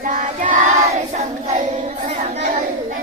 सदाचार संकल्प संकल्प